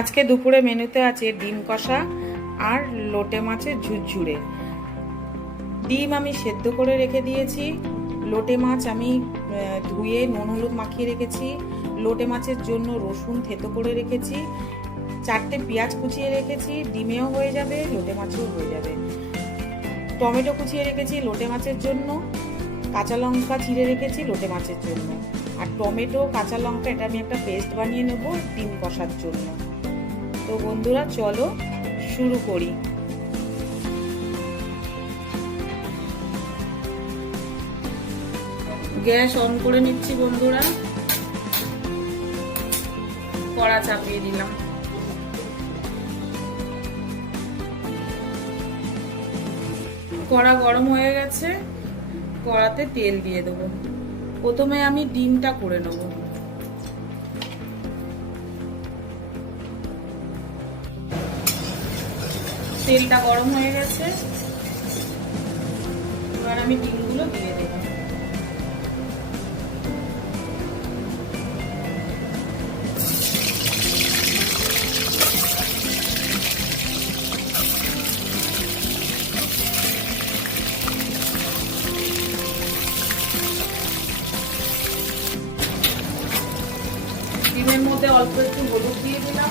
আজকে দুপুরে মেনুতে আছে ডিম কষা আর লোটে মাছের ঝুরঝুরে। ডিম আমি সেদ্ধ করে রেখে দিয়েছি, লোটে মাছ আমি ধুয়ে নুন হলুদ মাখিয়ে রেখেছি, লোটে মাছের জন্য রসুন থেতো করে রেখেছি, চারটে পেঁয়াজ কুচিয়ে রেখেছি, ডিমেও হয়ে যাবে, লোটে মাছেও হয়ে যাবে। টমেটো কুচিয়ে রেখেছি লোটে মাছের জন্য, কাঁচা লঙ্কা চিড়ে রেখেছি লোটে মাছের জন্য। আর টমেটো, কাঁচা লঙ্কা, এটা আমি একটা পেস্ট বানিয়ে নেব ডিম কষার জন্য। বন্ধুরা, চলো শুরু করি। গ্যাস অন করে নিচ্ছি বন্ধুরা। কড়া চাপিয়ে দিলাম। কড়া গরম হয়ে গেছে, কড়াতে তেল দিয়ে দেবো। প্রথমে আমি ডিমটা করে নেব। তেলটা গরম হয়ে গেছে। এবার আমি ডিমগুলো দিয়ে দেবো। ডিমের মধ্যে অল্প একটু হলুদ দিয়ে দিলাম।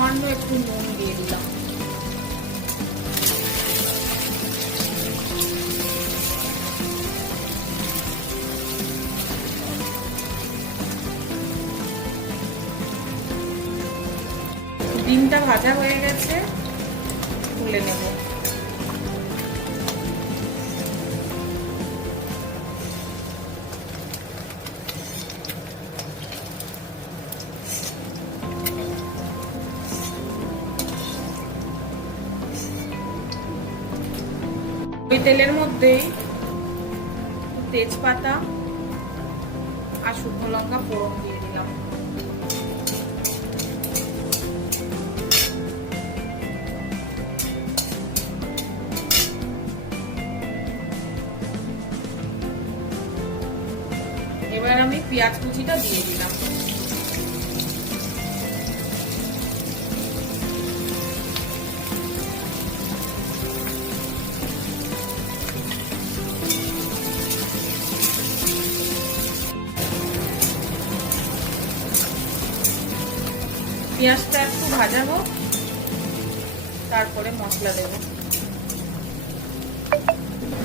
সামান্য একটু নুন দিয়ে দিলাম। ডিমটা ভাজা হয়ে গেছে তুলে নেব। ওই তেলের মধ্যে তেজপাতা আর শুকনো লঙ্কা ফোড়ন দিয়ে দিলাম। এবার আমি পেঁয়াজ কুচিটা দিয়ে দিলাম। পেঁয়াজটা একটু ভাজা হোক, তারপরে মশলা দেব।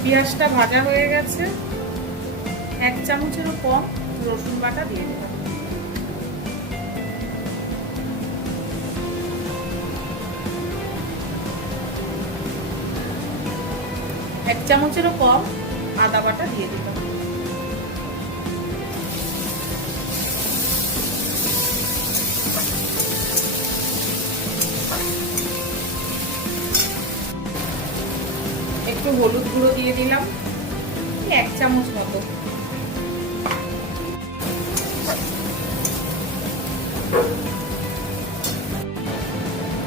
পেঁয়াজটা ভাজা হয়ে গেছে। এক চামচেরও কম রসুন বাটা দিয়ে দেব। এক চামচেরও কম আদা বাটা দিয়ে দিলাম। একটু হলুদ গুঁড়ো দিয়ে দিলাম, এক চামচ মতো।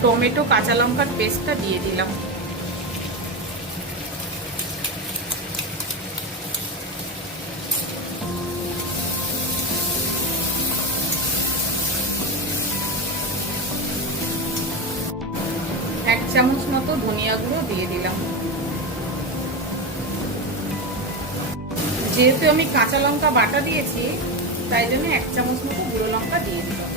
টমেটো, কাঁচা লঙ্কার পেস্টটা দিয়ে দিলাম। এক চামচ মতো ধনিয়া গুঁড়ো দিয়ে দিলাম। যেহেতু আমি কাঁচা লঙ্কা বাটা দিয়েছি, তাই জন্য এক চামচ মতো গুঁড়ো লঙ্কা দিয়ে দিলাম।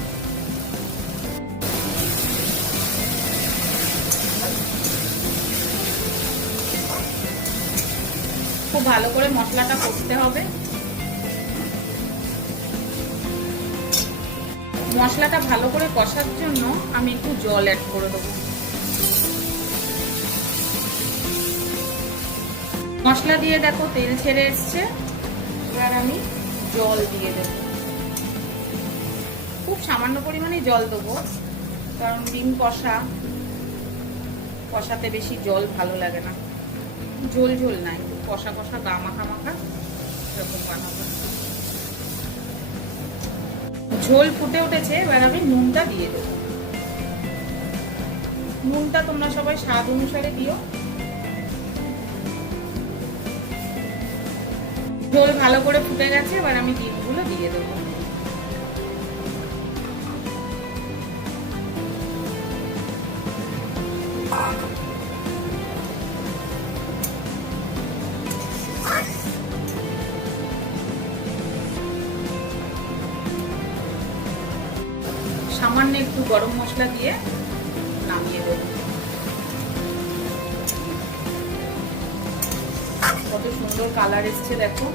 খুব ভালো করে মশলাটা কষতে হবে। মশলাটা ভালো করে কষার জন্য আমি একটু জল অ্যাড করে দেবো। মশলা দিয়ে দেখো তেল ছেড়ে এসছে। এবার আমি জল দিয়ে দেব। খুব সামান্য পরিমাণে জল দেবো, কারণ ডিম কষা, কষাতে বেশি জল ভালো লাগে না। ঝোল ঝোল নাই কষা কষা, গা মাখা মাখা, এরকম বানাবো। ঝোল ফুটে উঠেছে, এবার আমি নুনটা দিয়ে দেবো। নুনটা তোমরা সবাই স্বাদ অনুসারে দিও। ঝোল ভালো করে ফুটে গেছে, এবার আমি ডিমগুলো দিয়ে দেবো। সামান্য একটু গরম মশলা দিয়ে কত সুন্দর কালার এসছে, দেখো।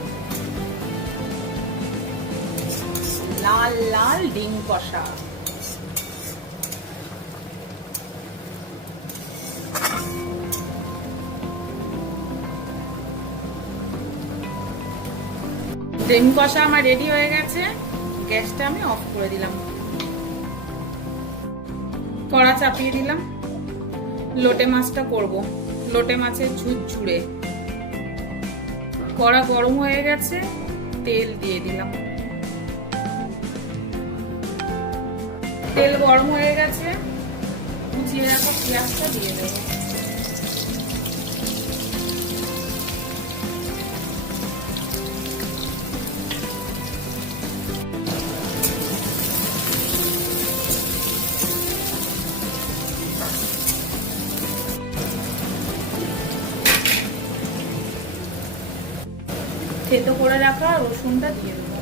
লাল লাল ডিম কষা। ডিম কষা আমার রেডি হয়ে গেছে। গ্যাসটা আমি অফ করে দিলাম। কড়া চাপিয়ে দিলাম। লোটে মাছটা করব। লোটে মাছের ঝুরঝুরে। কড়া গরম হয়ে গেছে, তেল দিয়ে দিলাম। তেল গরম হয়ে গেছে, কুচিয়ে রাখা পেঁয়াজটা দিয়ে দেবো। করে রাখা রসুনটা দিয়ে দেবো।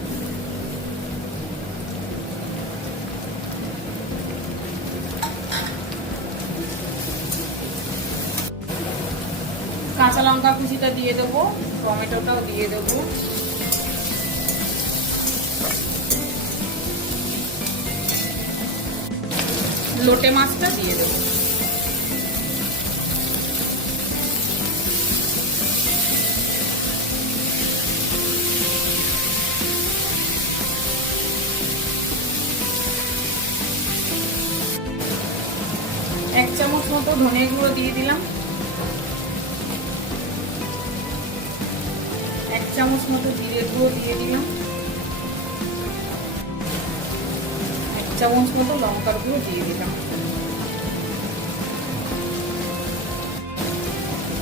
কাঁচা লঙ্কা কুচিটা দিয়ে দেবো, টমেটোটাও দিয়ে দেবো। লোটে মাছটা দিয়ে দেবো। এক চামচ মতো ধনে গুঁড়ো দিয়ে দিলাম। এক চামচ মতো জিরে গুঁড়ো দিয়ে দিলাম। এক চামচ মতো লঙ্কার গুঁড়ো দিয়ে দিলাম।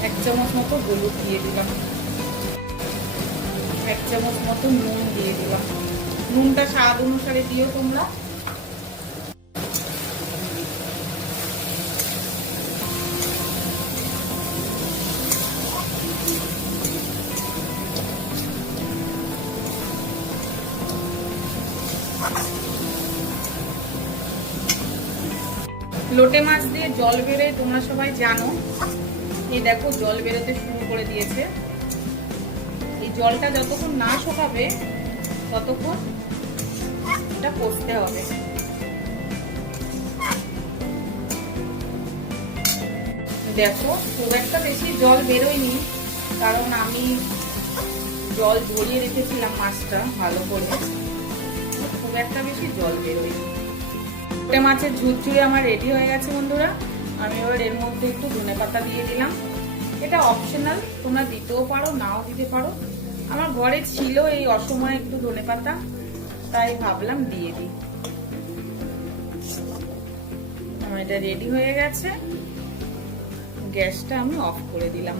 এক চামচ মতো হলুদ দিয়ে দিলাম। এক চামচ মতো নুন দিয়ে দিলাম। নুনটা স্বাদ অনুসারে দিও তোমরা। লোটে মাছ দিয়ে জল বেরোয় তোমরা সবাই জানো, এই দেখো জল বেরোতে শুরু করে দিয়েছে। এই জলটা যতক্ষণ না শোকাবে, ততক্ষণ এটা কষতে হবে। দেখো, খুব একটা বেশি জল বেরোয়নি, কারণ আমি জল ঝরিয়ে রেখেছিলাম মাছটা ভালো করে। খুব একটা বেশি জল বেরোয়নি। লোটে মাছের ঝুরঝুরে আমার রেডি হয়ে গেছে বন্ধুরা। আমি এবার এর মধ্যে একটু ধনে পাতা দিয়ে দিলাম। এটা অপশনাল তোমরা দিতেও পারো, নাও দিতে পারো। আমার ঘরে ছিল এই অসময়ে একটু ধনে পাতা, তাই ভাবলাম দিয়ে দিই। আমার এটা রেডি হয়ে গেছে। গ্যাসটা আমি অফ করে দিলাম।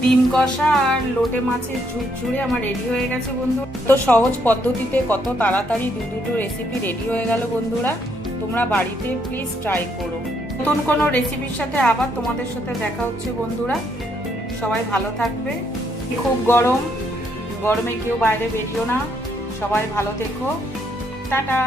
ডিম কষা আর লোটে মাছের ঝুরঝুরে আমার রেডি হয়ে গেছে বন্ধু তো সহজ পদ্ধতিতে কত তাড়াতাড়ি দু দুটো রেসিপি রেডি হয়ে গেল বন্ধুরা, তোমরা বাড়িতে প্লিজ ট্রাই করো। নতুন কোনো রেসিপির সাথে আবার তোমাদের সাথে দেখা হচ্ছে বন্ধুরা। সবাই ভালো থাকবে। খুব গরম, গরমে কেউ বাইরে বেরিও না। সবাই ভালো দেখো টাটা!